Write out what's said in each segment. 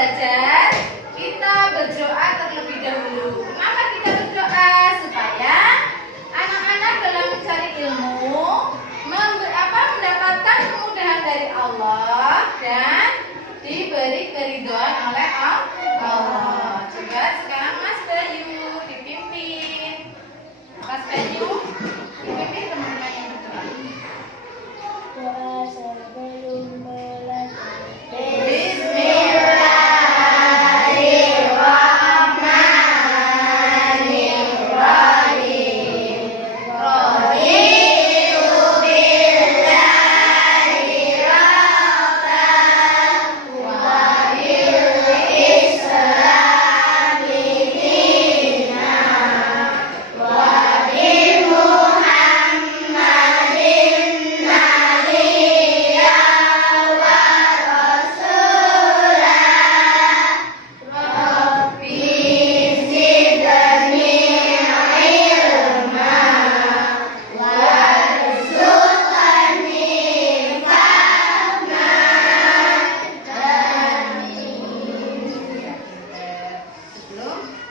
belajar, kita berdoa terlebih dahulu. Kenapa kita berdoa? Supaya anak-anak dalam mencari ilmu mendapatkan kemudahan dari Allah dan diberi keridhaan oleh Allah. Coba sekarang Mas Bayu dipimpin. Mas Bayu dipimpin teman-teman yang berdoa. Doa sebelum belajar.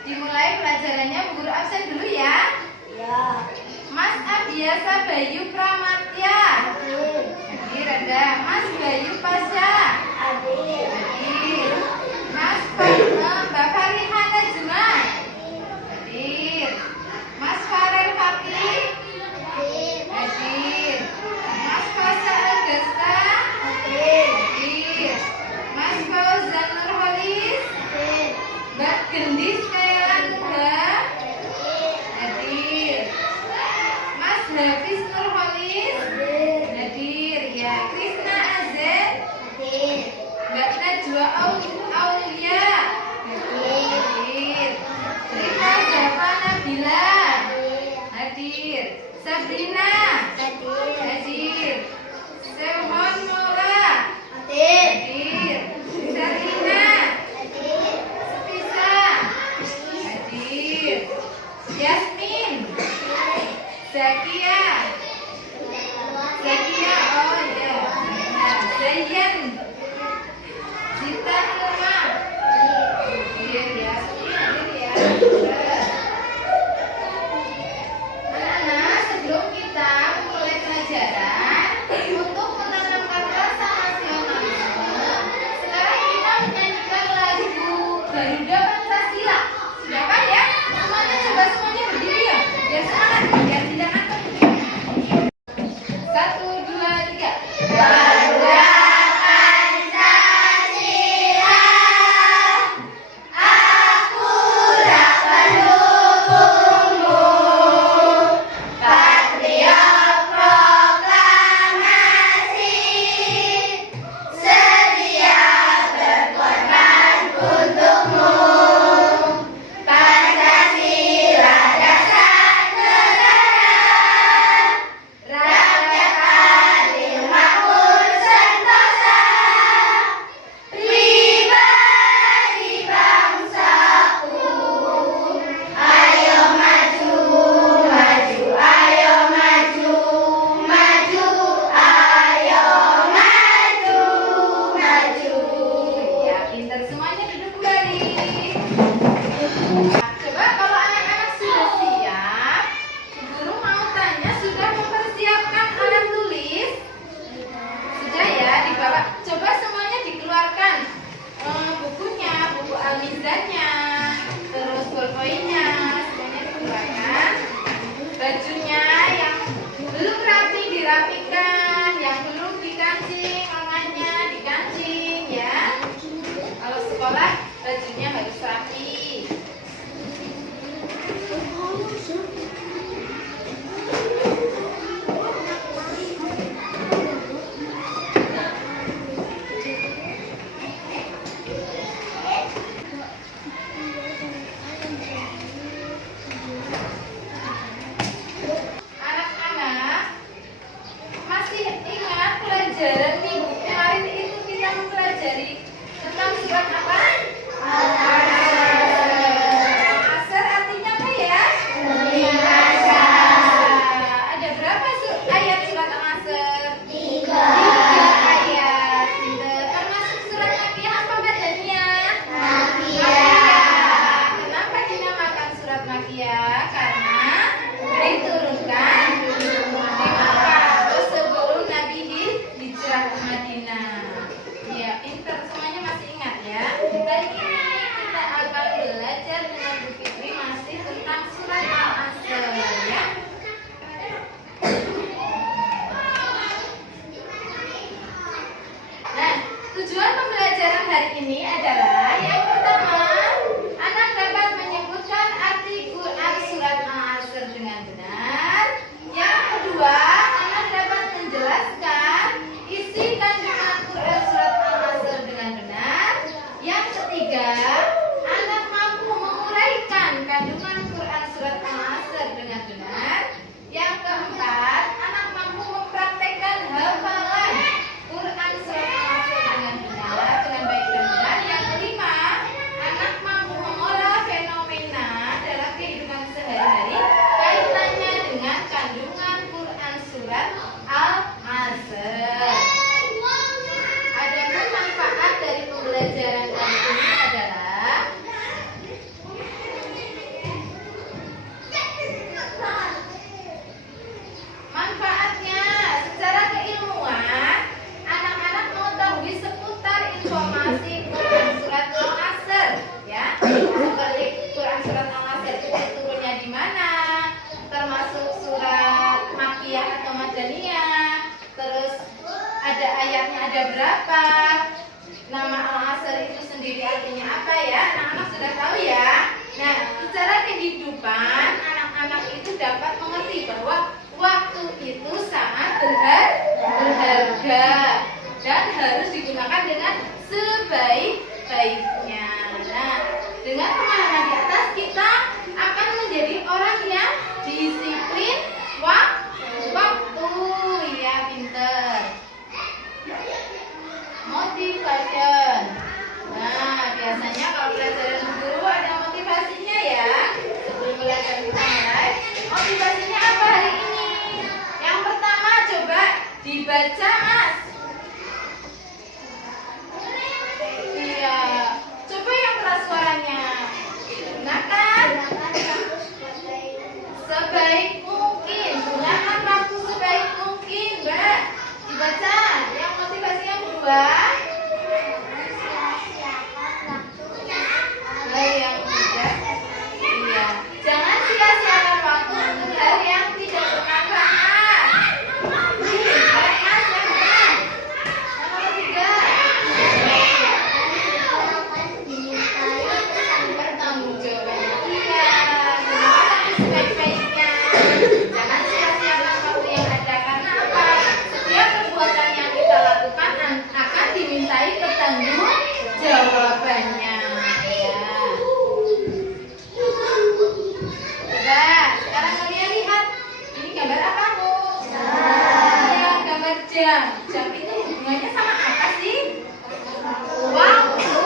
Dimulai pelajarannya, Bu Guru absen dulu ya. Ya. Mas Abiasa Bayu Pramatya. Hadir ada Mas Bayu Pasha. Hadir. Hadir. Mas Mbak Farihana Juman. Hadir. Mas Farel Fakri. Hadir. Mas Fasa Agasta. Hadir. Mas Fauzan Nurholis. Mbak Gendis Kayalanda. Hadir. Mas Hafiz Nurholis. Hadir. Ya, Krisna Azet. Mbak Najwa Aulia. Hadir. Rika Zafa Nabila. Hadir. Sabrina. Hadir. Sehon Mola. Hadir. Sarina. Sepisa. Hadir. Yasmin. Zakia. Oh ya. Zayan. Zita Nurma. Hadir ya. Hadir ya. Anak-anak, sebelum kita mulai pelajaran untuk menanamkan rasa nasionalisme, sekarang kita menyanyikan lagu Garuda Pancasila. Silakan ya, semuanya berdiri ya, biar semangat, biar tidak ngantuk. 1, 2, 3. Garuda Pancasila, aku dapat mendukungmu. Patriot proklamasi, sedia berkorban untukmu. Pancasila dasar negara, rakyat adil makmur sentosa, pribadi bangsaku. Ayo maju, maju, ayo maju, maju, ayo maju, maju. Ya, pintar semuanya, duduk kembali. Coba kalau anak-anak sudah siap, guru mau tanya, sudah mempersiapkan alat tulis? Sudah ya, dibawa. Coba semuanya dikeluarkan. Bukunya, buku almizannya, terus bolpoinnya, semuanya dikeluarkan. Bajunya yang belum rapi dirapikan, yang belum dikancing, lengannya dikancing ya. Kalau sekolah bajunya harus rapi. anak mampu menguraikan kandungan Quran surat Al-Asr dengan benar. Yang keempat, anak mampu mempraktekkan hafalan Quran surat Al-Asr dengan benar, dengan baik dan benar. Yang kelima, anak mampu mengolah fenomena dalam kehidupan sehari-hari kaitannya dengan kandungan Quran surat Al-Asr. Adapun manfaat dari pembelajaran kali ini adalah manfaatnya secara keilmuan, anak-anak mengetahui seputar informasi Quran surat Al-Asr, ya, seperti Quran surat Al-Asr itu turunnya di mana, termasuk surat Makkiyah atau Madaniyah, terus ada ayatnya ada berapa, nama Al-Asr itu sendiri artinya apa ya, anak-anak sudah tahu ya. Nah, secara kehidupan anak-anak itu dapat mengerti bahwa waktu itu sangat berharga dan harus digunakan dengan sebaik-baiknya. Nah, dengan pemahaman di atas kita akan menjadi orang yang disiplin waktu, ya, pinter. Motivation. Nah, biasanya kalau pelajaran guru ada motivasinya ya. Sebelum pelajaran kita mulai, motivasinya apa hari ini? Yang pertama coba dibaca, Mas. Iya. Coba yang keras suaranya. Gunakan sebaik mungkin. Gunakan waktu sebaik mungkin, Mbak. Dibaca. Yang motivasi yang kedua. Yang tidak, iya, jangan sia-siakan waktu untuk hal yang tidak bermanfaat. Baik, Mas, yang benar. Yang ketiga, pertanggungjawaban. Iya, gunakan waktu sebaik-baiknya. Jangan sia-siakan waktu yang ada, karena apa? Setiap perbuatan yang kita lakukan akan dimintai pertanggungjawabannya. Sekarang kalian lihat, ini gambar apa, Bu? Iya, gambar jam. Jam itu hubungannya sama apa sih? Waktu.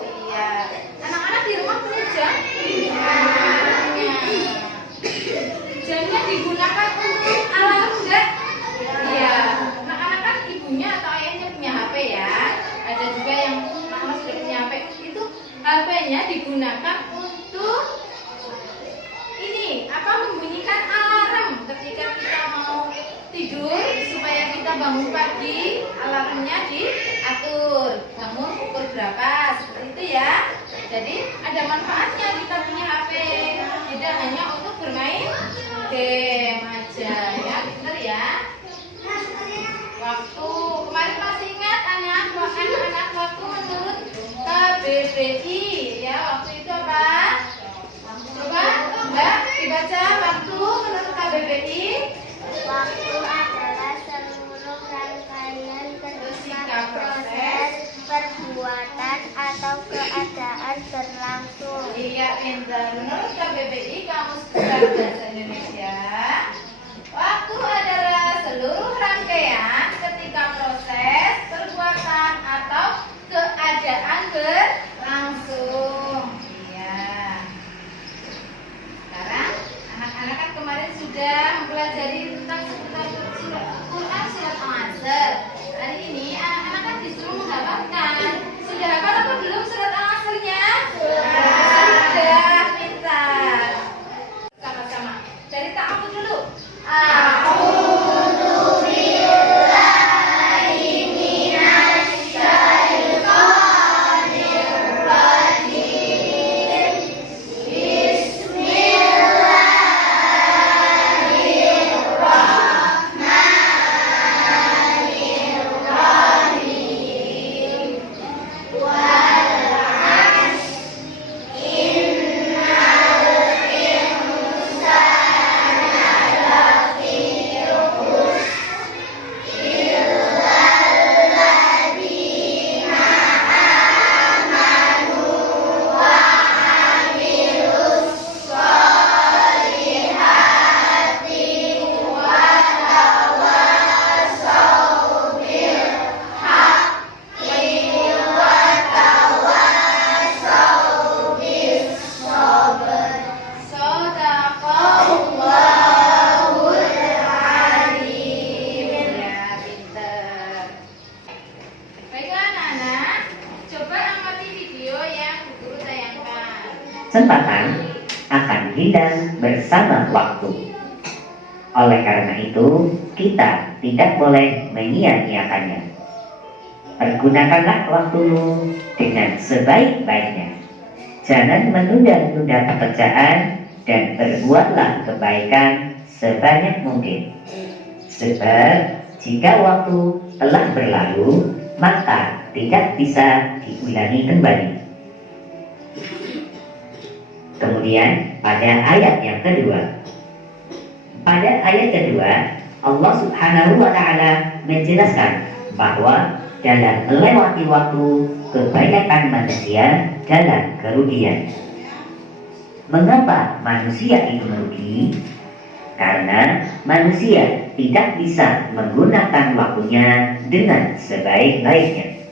Iya. Anak-anak di rumah punya jam? Punya. Jamnya digunakan untuk alarm enggak? Iya. Anak-anak kan ibunya atau ayahnya punya HP ya. Ada juga yang anak-anak sudah punya HP. Itu HP-nya digunakan untuk membunyikan alarm ketika kita mau tidur supaya kita bangun pagi. Alarmnya diatur, bangun pukul berapa, seperti itu ya. Jadi ada manfaatnya kita punya HP, tidak hanya untuk bermain game aja ya, bener ya. Waktu kemarin masih ingat anak-anak waktu menurut KBBI ya, waktu itu apa? Coba Mbak dibaca waktu menurut KBBI. Waktu adalah seluruh rangkaian ketika proses perbuatan atau keadaan berlangsung. Iya, pintar. Menurut KBBI Kamus Besar Bahasa Indonesia, waktu adalah seluruh rangkaian ketika proses perbuatan atau keadaan berlangsung. Sekarang anak-anak kan kemarin sudah mempelajari tentang seputar Quran surat Al-Asr. Hari ini anak-anak kan disuruh menghafalkan. Sudah hafal apa belum surat Al-Asrnya? Sudah, pintar. Sama-sama. Dari kesempatan akan hilang bersama waktu. Oleh karena itu, kita tidak boleh menyia-nyiakannya. Pergunakanlah waktumu dengan sebaik-baiknya. Jangan menunda-nunda pekerjaan dan berbuatlah kebaikan sebanyak mungkin. Sebab jika waktu telah berlalu, maka tidak bisa diulangi kembali. Kemudian pada ayat yang kedua, Allah Subhanahu wa Ta'ala menjelaskan bahwa dalam melewati waktu, kebanyakan manusia dalam kerugian. Mengapa manusia itu merugi? Karena manusia tidak bisa menggunakan waktunya dengan sebaik-baiknya.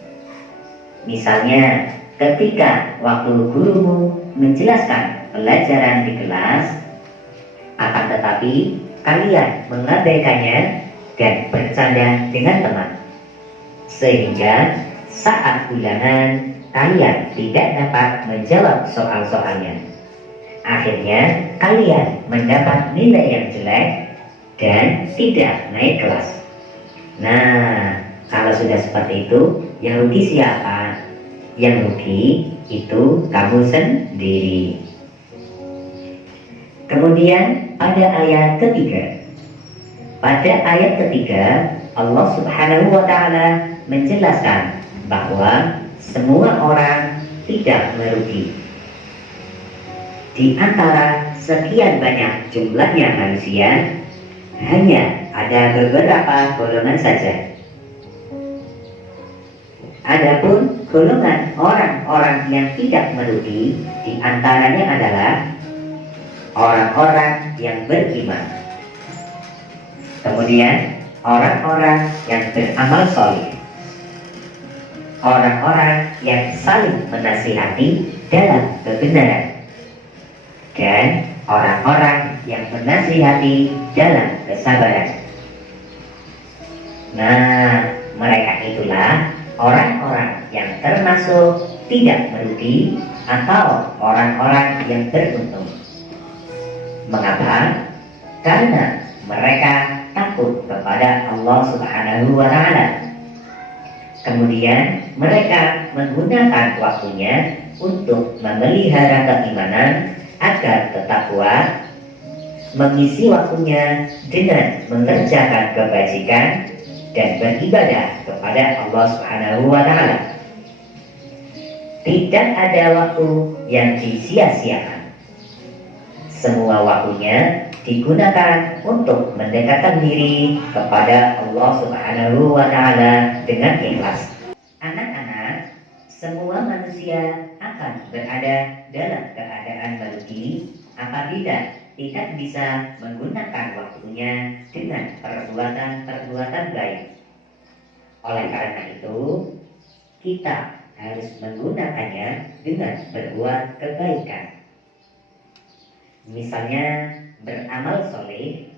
Misalnya, ketika waktu gurumu menjelaskan pelajaran di kelas, akan tetapi kalian mengabaikannya dan bercanda dengan teman, sehingga saat ulangan kalian tidak dapat menjawab soal-soalnya. Akhirnya kalian mendapat nilai yang jelek dan tidak naik kelas. Nah, kalau sudah seperti itu, yang rugi siapa? Yang rugi itu kamu sendiri. Kemudian pada ayat ketiga, Allah Subhanahu wa Ta'ala menjelaskan bahwa semua orang tidak merugi. Di antara sekian banyak jumlahnya manusia, hanya ada beberapa golongan saja. Adapun golongan orang-orang yang tidak merugi, di antaranya adalah orang-orang yang beriman. Kemudian orang-orang yang beramal soleh, orang-orang yang saling menasihati dalam kebenaran, dan orang-orang yang menasihati dalam kesabaran. Nah, mereka itulah orang-orang yang termasuk tidak merugi atau orang-orang yang beruntung. Mengapa? Karena mereka takut kepada Allah Subhanahu wa Ta'ala. Kemudian mereka menggunakan waktunya untuk memelihara keimanan agar tetap kuat, mengisi waktunya dengan mengerjakan kebajikan dan beribadah kepada Allah Subhanahu wa Ta'ala. Tidak ada waktu yang disia-siakan. Semua waktunya digunakan untuk mendekatkan diri kepada Allah Subhanahu wa Ta'ala dengan ikhlas. Anak-anak, semua manusia akan berada dalam keadaan merugi apabila tidak bisa menggunakan waktunya dengan perbuatan-perbuatan baik. Oleh karena itu, kita harus menggunakannya dengan berbuat kebaikan. Misalnya beramal soleh,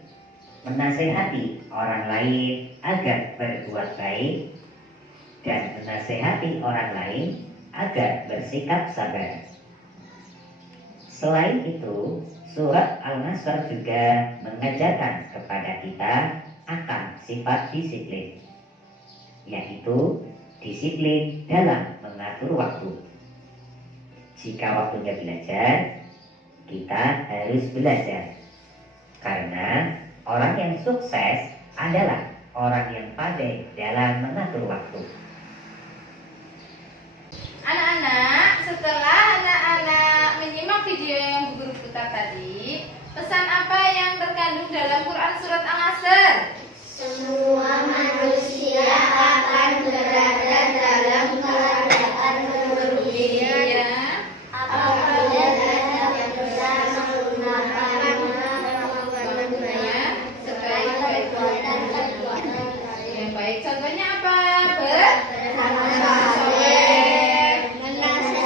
menasehati orang lain agar berbuat baik, dan menasehati orang lain agar bersikap sabar. Selain itu, surat Al-Nasr juga mengajarkan kepada kita akan sifat disiplin, yaitu disiplin dalam mengatur waktu. Jika waktunya belajar, kita harus belajar. Karena orang yang sukses adalah orang yang pandai dalam mengatur waktu. Anak-anak, setelah anak-anak menyimak video yang Bu Guru putar tadi, pesan apa yang terkandung dalam Quran surat Al-Asr? Semua manusia akan berada dalam keadaan kerugian apabila tidak bisa menggunakan waktunya sebaik-baiknya. Yang baik contohnya apa? Beramal soleh, menasehati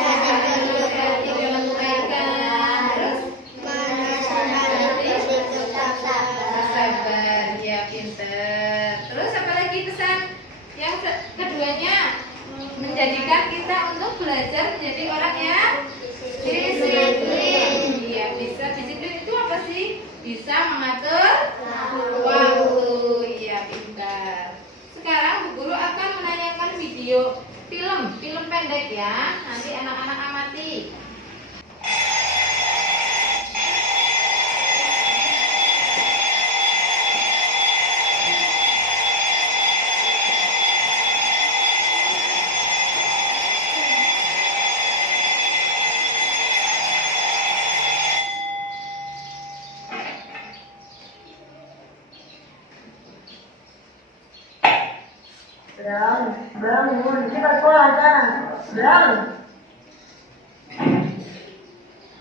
Bangun, kita keluarkan. Bangun.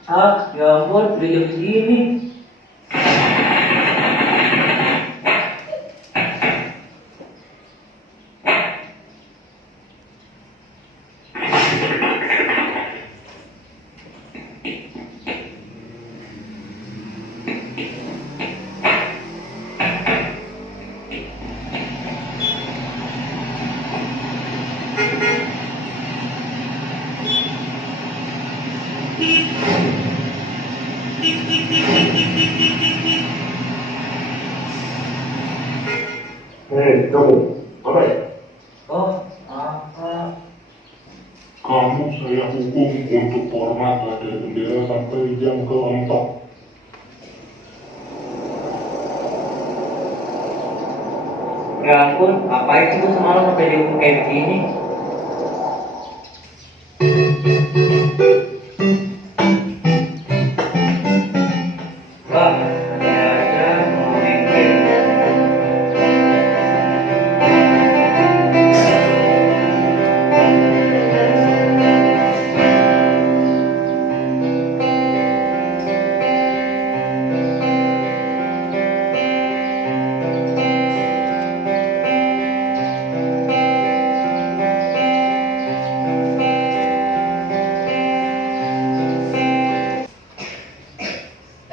Ah, ya ampun, udah jam segini. Hei, kamu, apa ya? Oh, apa? Kamu saya hukum untuk hormat pada bendera sampai jam keempat. Ya ampun, ngapain sih gue semalam sampai dihukum kayak begini? Wah, ada aja mau main game.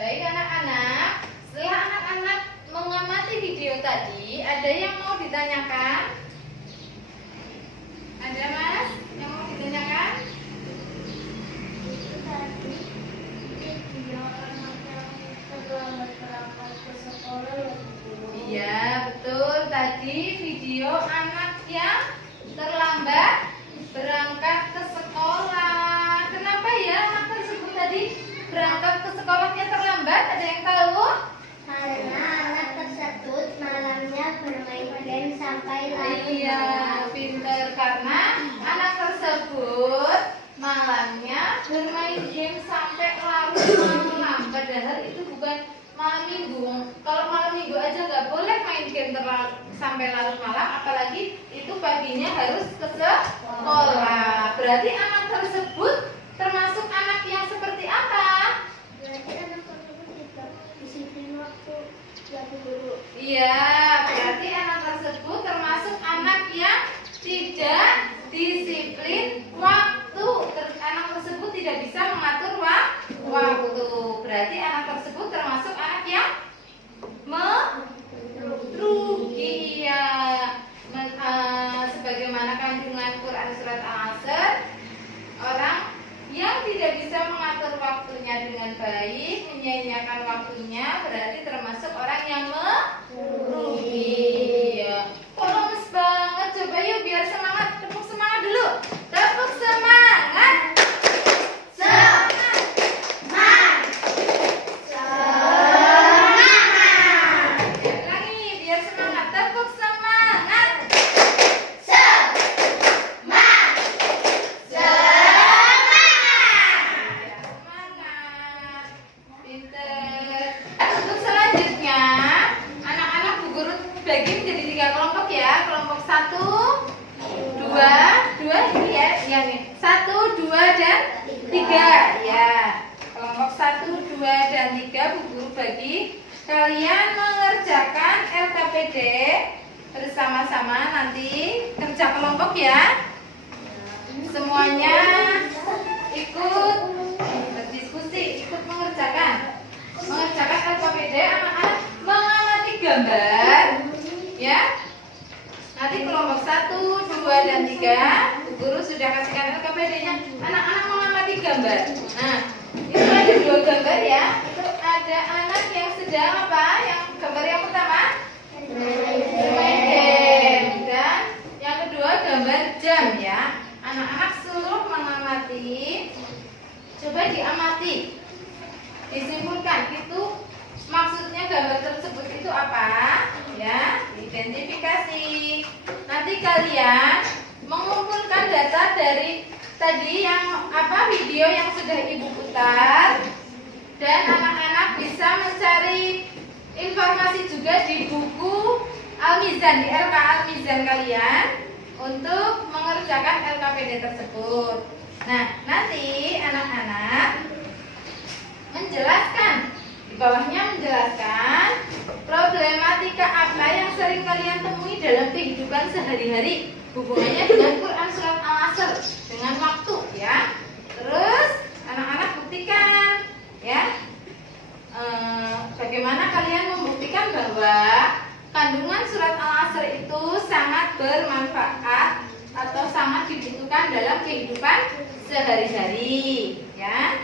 Baik anak-anak, setelah anak-anak mengamati video tadi, ada yang mau ditanyakan? Ada Mas yang mau ditanyakan? Itu tadi video anak yang terlambat berangkat ke sekolah ya Bu. Iya, betul. Tadi video anak yang terlambat berangkat ke sekolah. Kenapa ya anak tersebut tadi berangkat ke sekolahnya terlambat? Ada yang tahu? Karena anak tersebut malamnya bermain game sampai larut Iya, malam. pinter. Karena anak tersebut malamnya bermain game sampai larut malam. Padahal itu bukan malam minggu. Kalau malam minggu aja nggak boleh main game sampai larut malam, apalagi itu paginya harus ke sekolah. Berarti anak tersebut termasuk anak yang seperti apa? Berarti anak tersebut tidak disiplin waktu ya Bu Guru. Iya, berarti anak tersebut termasuk anak yang tidak disiplin waktu. Anak tersebut tidak bisa mengatur waktu. Berarti anak tersebut termasuk anak yang merugi. Ya, sebagaimana kandungan Quran surat Al-Asr, orang yang tidak bisa mengatur waktunya dengan baik, menyia-nyiakan waktunya, berarti termasuk orang yang merugi. Ya. Kok lemes banget? Coba yuk biar semangat. Tepuk semangat dulu. Tepuk semangat. Semangat. Ya, lagi biar semangat. Tepuk semangat. Semangat, pinter. Untuk selanjutnya, anak-anak Bu Guru bagi menjadi 3 kelompok ya. Kelompok 1, 2 ini ya, yang nih. 1, 2 dan 3 ya. Kelompok 1, 2 dan 3 Bu Guru bagi kalian mengerjakan LKPD bersama-sama nanti kerja kelompok ya. Semuanya ikut berdiskusi, ikut mengerjakan LKPD. Anak-anak mengamati gambar ya. Nanti kelompok 1, 2 dan 3 Bu Guru sudah kasihkan LKPD-nya. Anak-anak mengamati gambar. Nah, itu ada 2 gambar ya. Itu ada anak yang sedang apa? Yang gambar yang pertama bermain game, dan yang kedua gambar jam ya. Anak-anak suruh mengamati. Coba diamati, disimpulkan itu maksudnya gambar tersebut itu apa ya, identifikasi. Nanti kalian mengumpulkan data dari tadi yang apa, video yang sudah Ibu putar, dan anak-anak bisa mencari informasi juga di buku Al-Mizan, di LK Al-Mizan kalian untuk mengerjakan LKPD tersebut. Nah, nanti anak-anak menjelaskan, di bawahnya menjelaskan problematika apa yang sering kalian temui dalam kehidupan sehari-hari, hubungannya dengan Quran Surat Al-Asr, dengan waktu ya. Terus anak-anak buktikan ya, bagaimana kalian membuktikan bahwa kandungan surat Al-Asr itu sangat bermanfaat atau sangat dibutuhkan dalam kehidupan sehari-hari ya.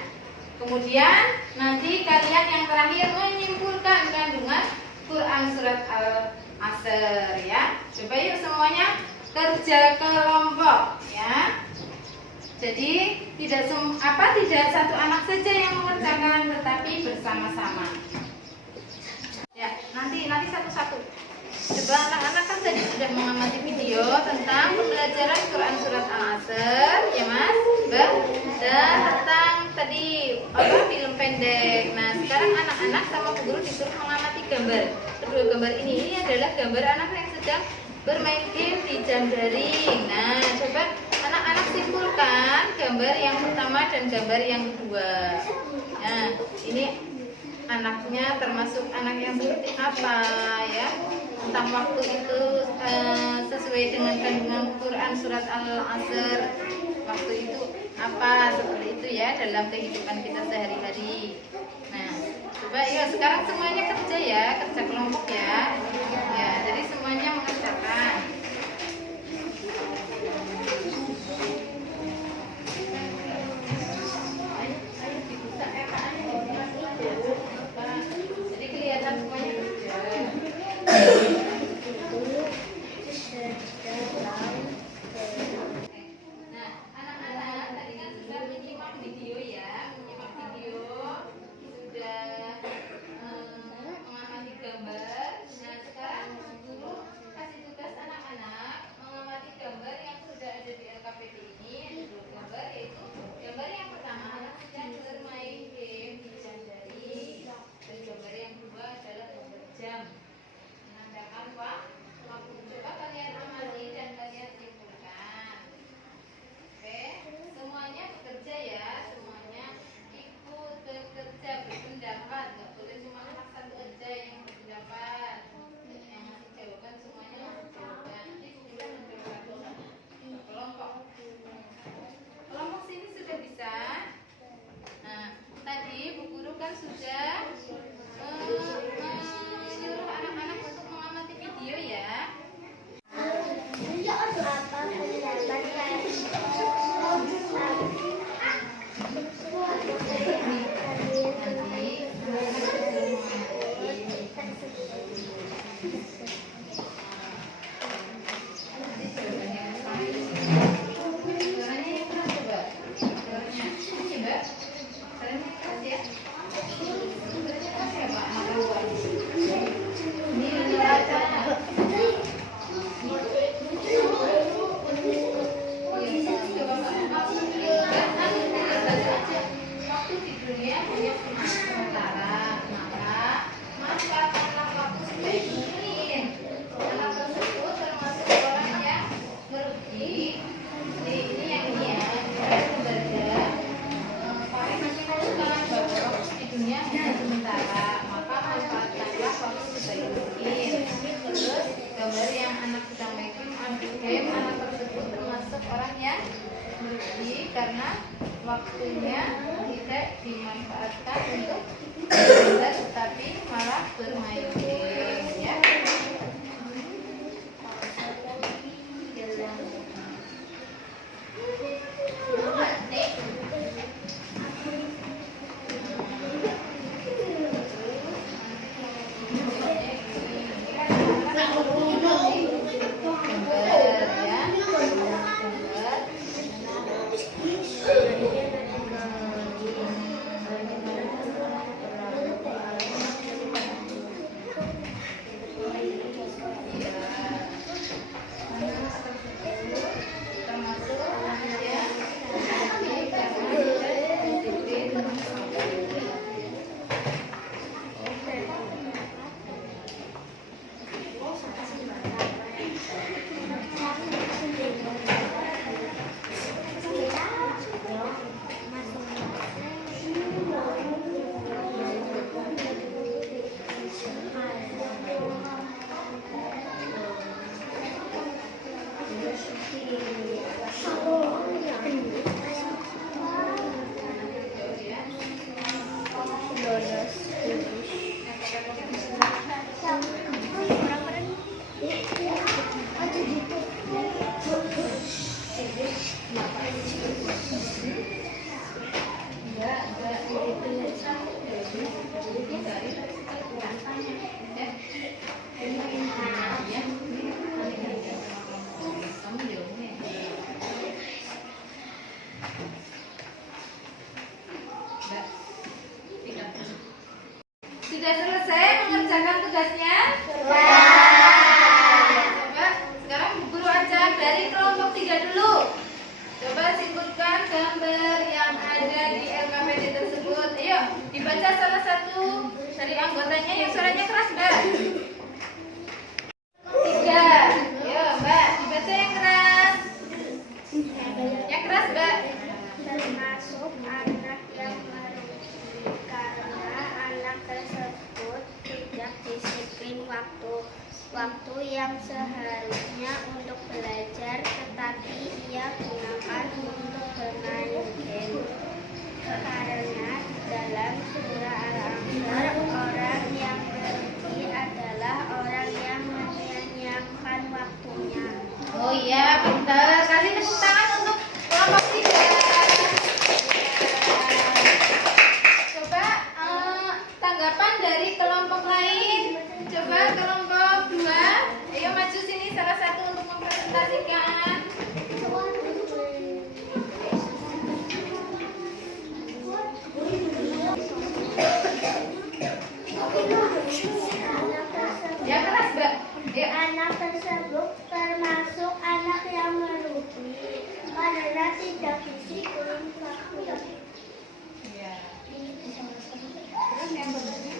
Kemudian nanti kalian yang terakhir menyimpulkan kandungan Quran surat Al-Asr ya. Coba yuk semuanya kerja kelompok ya. Jadi tidak satu anak saja yang mengerjakan, tetapi bersama-sama. Ya, nanti satu-satu. Coba anak-anak kan tadi sudah mengamati video tentang pembelajaran Quran surat Al-Asr, ya Mas, Mbak, dan tentang tadi film pendek. Nah, sekarang anak-anak sama Bu Guru disuruh mengamati gambar. Kedua gambar ini adalah gambar anak yang sedang bermain game di jam daring. Nah, coba anak-anak simpulkan gambar yang pertama dan gambar yang kedua. Nah, ini anaknya termasuk anak yang seperti apa ya? Tentang waktu itu sesuai dengan kandungan Quran surat Al-Asr. Waktu itu apa, seperti itu ya dalam kehidupan kita sehari-hari. Nah, coba ya sekarang semuanya kerja ya, kerja kelompok ya. Ya, jadi semuanya mengerjakan. Jadi kelihatan semuanya kerja. Nah, anak-anak tadi kan sudah menyimak video ya, sudah mengamati gambar. Nah, sekarang guru kasih tugas anak-anak mengamati gambar yang sudah ada di LKPD ini. Ada dua gambar, yaitu gambar yang pertama anak sedang bermain game di jam daring, dan gambar yang kedua adalah gambar jam menandakan waktu. Coba kalian amati dan kalian simpulkan. Oke, semuanya bekerja ya, semuanya ikut bekerja, berpendapat. Nggak boleh cuma anak satu aja yang berpendapat, yang ngasih jawaban semuanya ngasih jawaban. Nanti kita mencoba kelompok. Kelompok sini sudah bisa. Nah, tadi Bu Guru kan sudah menyuruh anak-anak untuk mengamati video ya. Apa pendapat gambar yang anak sedang making game, anak tersebut termasuk orang yang merugi karena waktunya tidak dimanfaatkan untuk belajar tetapi malah bermain game ya. dikerjakan tugasnya? Coba sekarang Bu Guru ajak dari kelompok 3 dulu. Coba simpulkan gambar yang ada di LKPD tersebut. Ayo, dibaca salah satu dari anggotanya yang suaranya keras, Mbak. 3. Ayo, Mbak, dibaca yang keras. Yang keras, Mbak. Termasuk anak yang merugi karena anak tersebut tidak disiplin waktu yang seharusnya untuk belajar tetapi ia gunakan untuk bermain game. Karena dalam surah Al-Anfal orang yang merugi adalah orang yang menyia-nyiakan waktunya. Oh iya, pintar. Kasih tepuk tangan untuk kelompok 3. Coba tanggapan dari kelompok lain. Coba kelompok 2. Ayo maju sini salah satu untuk mempresentasikan. Ya keras, Mbak. Ayo. Anak tersebut termasuk anak yang merugi karena tidak disiplin waktu. Iya. Terus yang berikutnya?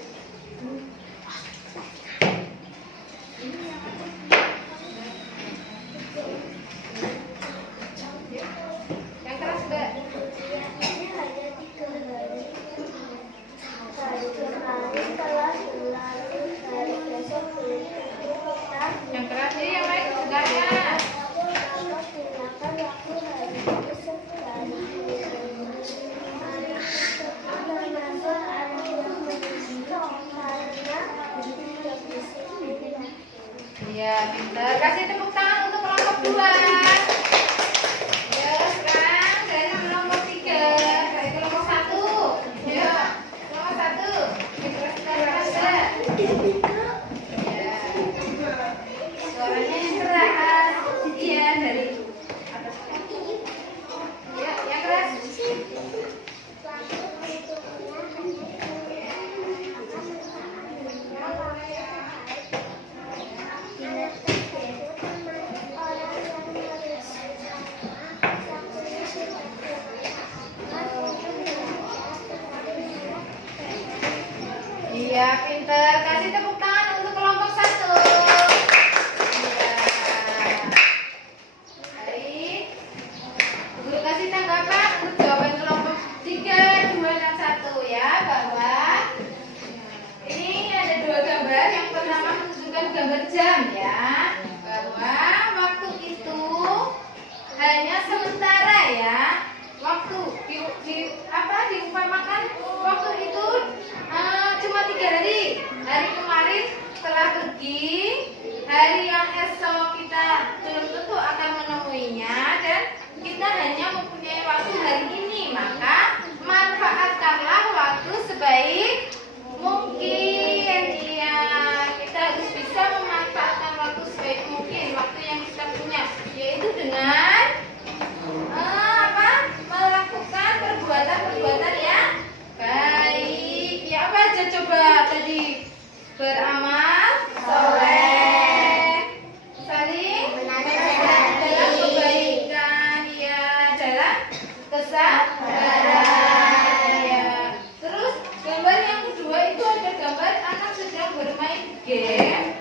Yang keras, Mbak. Biasanya hanya 3 hari. Hari kemarin telah berlalu, hari besok belum kita. Yang keras ya, yang lain sebelahnya. Maka gunakan waktu hari besok hari termasuk anak yang merugi karena tidak disiplin. Iya, pintar. Kasih tepuk tangan untuk kelompok 2. Ya, sekarang dari kelompok 3. Dari kelompok 1. Ya, kelompok 1. Dipresentasikan. Ya. Suaranya yang keras. Iya, dari atas. Ya, yang keras. Iya, pintar. Kasih tepuk tangan untuk kelompok 1. Iya. Baik. Guru kasih tanggapan untuk jawaban kelompok 3, 2, dan 1 ya, bahwa ini ada 2 gambar. Yang pertama menunjukkan gambar jam ya, bahwa waktu itu hanya sementara ya. Waktu diumpamakan waktu itu cuma 3 hari. Hari kemarin telah pergi, hari yang esok kita belum tentu akan menemuinya, dan kita hanya mempunyai waktu hari ini. Maka manfaatkanlah waktu sebaik mungkin. Iya, kita harus bisa memanfaatkan waktu sebaik mungkin, waktu yang kita punya, yaitu dengan melakukan perbuatan-perbuatan yang baik. Ya, apa aja coba tadi? Beramal soleh, saling menasihati dalam kebaikan, ya, dalam kesabaran, ya. Terus gambar yang kedua itu ada gambar anak sedang bermain game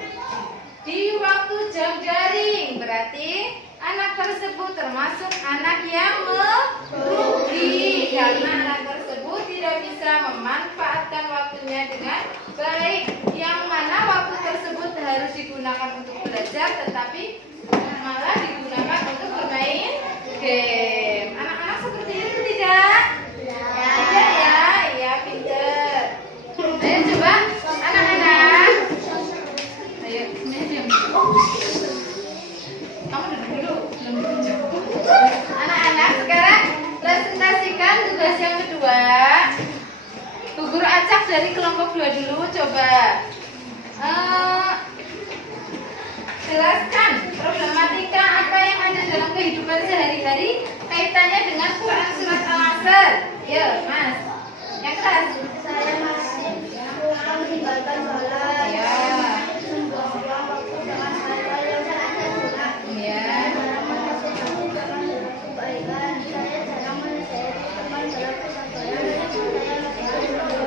di waktu jam daring. Berarti anak tersebut termasuk anak yang merugi karena anak tersebut tidak bisa memanfaatkan waktunya dengan baik, yang mana waktu tersebut harus digunakan untuk belajar tetapi malah digunakan untuk bermain game. Anak-anak seperti itu tidak? Tidak ya, ya pinter. Ayo coba anak-anak. Ayo, ini aja. Kamu duduk dulu. Anak-anak sekarang presentasikan tugas yang kedua. Bu Guru acak dari kelompok 2 dulu, coba jelaskan problematika apa yang ada dalam kehidupan sehari-hari kaitannya dengan Quran surat Al-Asr. Ya, Mas. Yang keras. Saya masih meninggalkan sholat. Ya,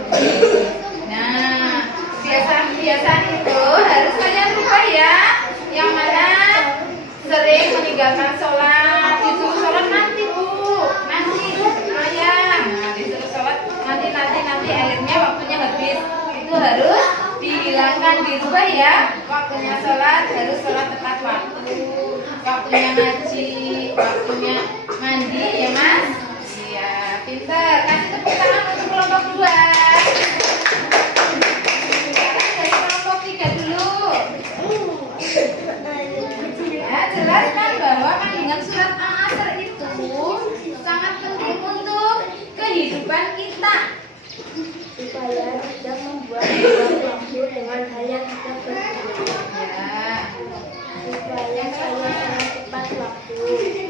Nah, kebiasaan-kebiasaan itu harus kalian rubah ya. Yang mana sering meninggalkan sholat, disuruh sholat nanti Bu, nanti ayam, nah, disuruh sholat nanti akhirnya waktunya habis. Itu harus dihilangkan, dirubah ya. Waktunya sholat harus sholat tepat waktu, waktunya ngaji, waktunya mandi ya Mas. Iya, pinter. Kasih tepuk tangan untuk kelompok 2. Sekarang dari kelompok 3 dulu. Ya, jelaskan bahwa kandungan surat Al-Asr itu sangat penting untuk kehidupan kita. supaya tidak membuat waktu dengan hal yang tidak berguna. Ya, Supaya saya tepat waktu.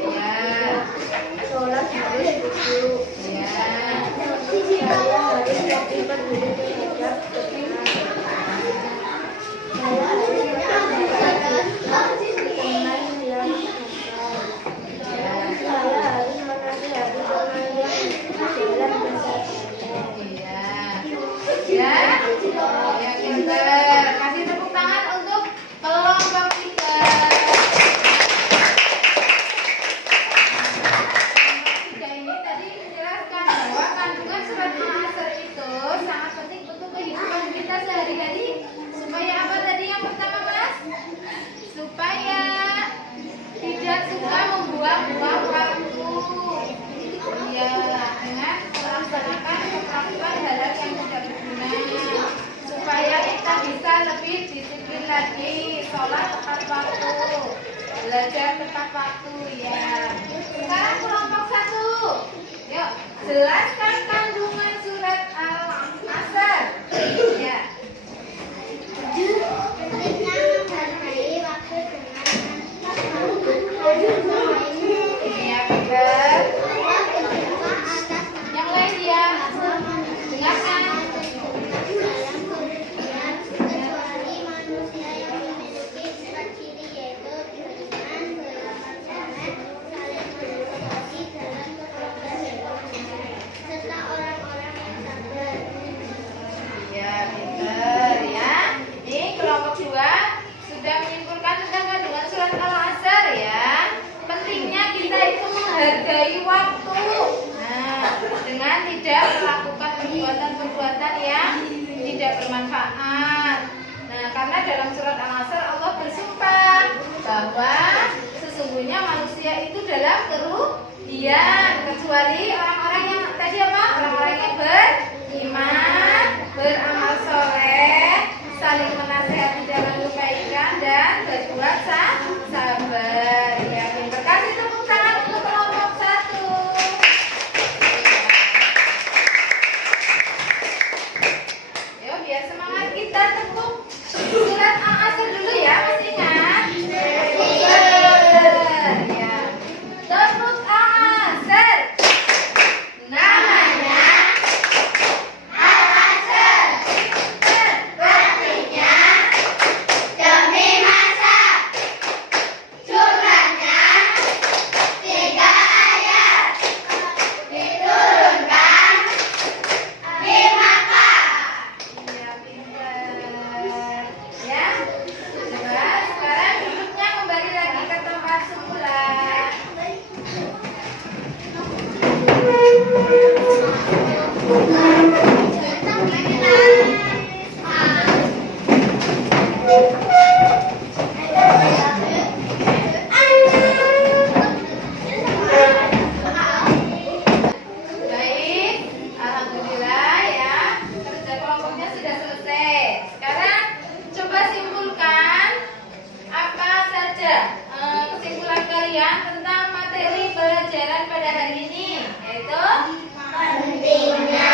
ya, Sholat harus khusyuk. ya. Saya harus lebih peduli terhadap kebenaran. Saya harus teman yang nakal. Saya harus menasihati teman yang dalam kesabaran. Iya. Ya, pinter. Kasih tepuk tangan untuk kelompok 3. Ini tadi menjelaskan bahwa kandungan surat Al-Asr itu sangat penting untuk kehidupan kita sehari-hari. Supaya apa tadi yang pertama Mas? Supaya tidak suka membuang-buang waktu. Iya, dengan melaksanakan melakukan hal-hal yang tidak berguna. Supaya kita bisa lebih disiplin lagi, sholat tepat waktu, belajar tepat waktu ya. Sekarang kelompok 1. Yuk, jelaskan kandungan surat Al-Asr. Ya. Pentingnya menghargai waktu dengan tepat. Iya, benar. Yang lain ya. Dengarkan. Kecuali manusia yang memiliki sifat ciri yaitu beriman, beramal saleh, saling berkolaborasi dalam kekeluargaan, serta orang-orang yang sabar. Ya, pinter ya. Ini kelompok 2 sudah menyimpulkan tentang kandungan surat Al-Asr ya. Pentingnya kita itu menghargai waktu. Nah, dengan tidak melakukan perbuatan-perbuatan yang tidak bermanfaat. Nah, karena dalam surat Al-Asr Allah bersumpah bahwa sesungguhnya manusia itu dalam kerugian kecuali orang-orang yang tadi apa? Orang-orang yang beriman, beramal soleh, saling menasihati dalam kebaikan dan berbuat sabar. Ya, pinter. Kasih tepuk tangan untuk kelompok 1. Yuk, biar semangat kita tepuk surat Al-Asr dulu ya, masih ingat? Ya. Tepuk Al-Asr. Namanya Al-Asr. Artinya demi masa. Jumlahnya 3 ayat. Diturunkan di Makkah. Ya, pinter. Ya. Coba sekarang duduknya kembali lagi ke tempat semula. Baik, alhamdulillah ya, kerja kelompoknya sudah selesai. Sekarang coba simpulkan apa saja kesimpulan kalian tentang materi pelajaran pada hari ini, yaitu Pentingnya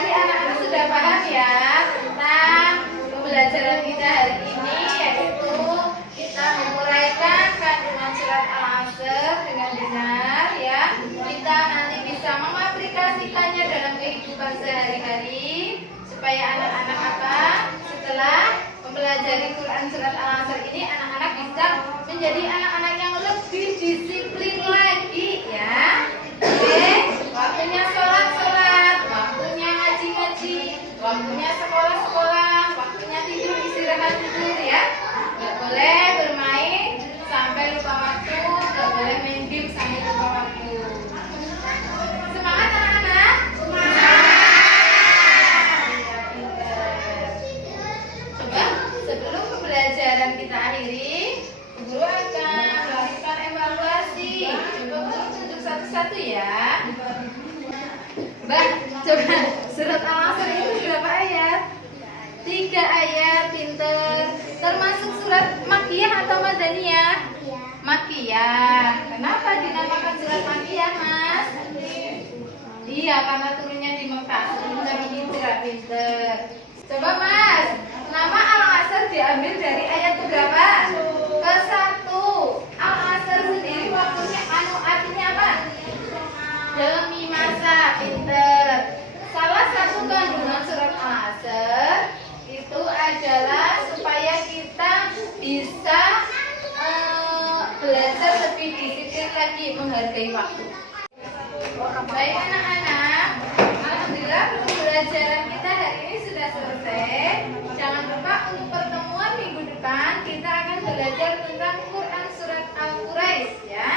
berarti anak-anak sudah paham ya tentang pembelajaran kita hari ini, yaitu kita menguraikan kandungan surat Al-Asr dengan benar ya. Kita nanti bisa mengaplikasikannya dalam kehidupan sehari-hari supaya anak-anak apa? Setelah mempelajari Quran surat Al-Asr ini, anak-anak bisa menjadi anak-anak yang lebih disiplin lagi ya. Oke, waktunya sholat-sholat, waktunya ngaji-ngaji, waktunya sekolah-sekolah, waktunya tidur istirahat tidur ya. Gak boleh bermain sampai lupa waktu, gak boleh main game sampai lupa waktu. Semangat anak-anak? Iya, pinter. Coba sebelum pembelajaran kita akhiri, guru akan melakukan evaluasi. Coba guru tunjuk satu-satu ya. Mbak, coba surat Al-Asr itu berapa ayat? 3 ayat, pinter. Termasuk surat Makkiyah atau Madaniyah? Makkiyah. Kenapa dinamakan surat Makkiyah, Mas? Iya, karena turunnya di Mekah, sebelum Nabi hijrah, pinter. Coba Mas, nama Al-Asr diambil dari ayat berapa? Ke-1. Al-Asr sendiri waktunya artinya apa? Demi masa, pinter. Salah satu kandungan surat Al-Asr itu adalah supaya kita bisa belajar lebih disiplin lagi, menghargai waktu. Baik anak-anak, alhamdulillah pembelajaran kita hari ini sudah selesai. Jangan lupa untuk pertemuan minggu depan kita akan belajar tentang Quran surat Al-Quraisy ya.